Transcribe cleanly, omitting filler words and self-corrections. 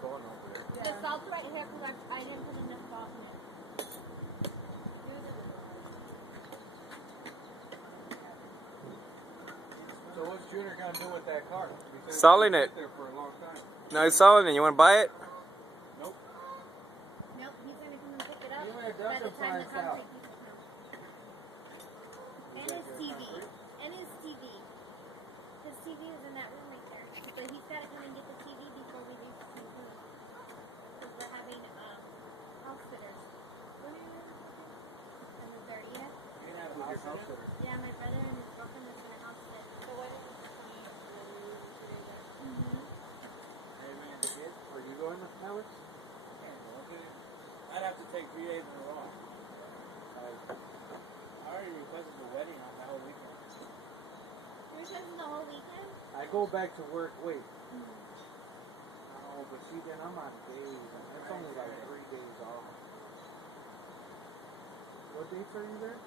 going over there. Yeah. The salt's right here because I didn't put enough salt in it. So what's Junior gonna do with that car? Selling it. There for a long time. No, he's selling it. You want to buy it? Nope. Nope, he's gonna come and pick it up You by ain't the done time the finds out. concrete people come. And his TV. And his TV. His TV is in that room right there. But he's gotta come and get the TV before we do some food. Because we're having house sitters. When are you on the 30th? You can have a house sitter. Yeah, my brother and his girlfriend was gonna house sit. So when is the 28th? Hey man, the kid, are you going, Alex? I'd have to take 3 days in a row. I already requested the wedding on that whole weekend. You're spending the whole weekend? I go back to work. Wait. Oh, but see, then I'm on days, and that's only like 3 days off. What dates are you there?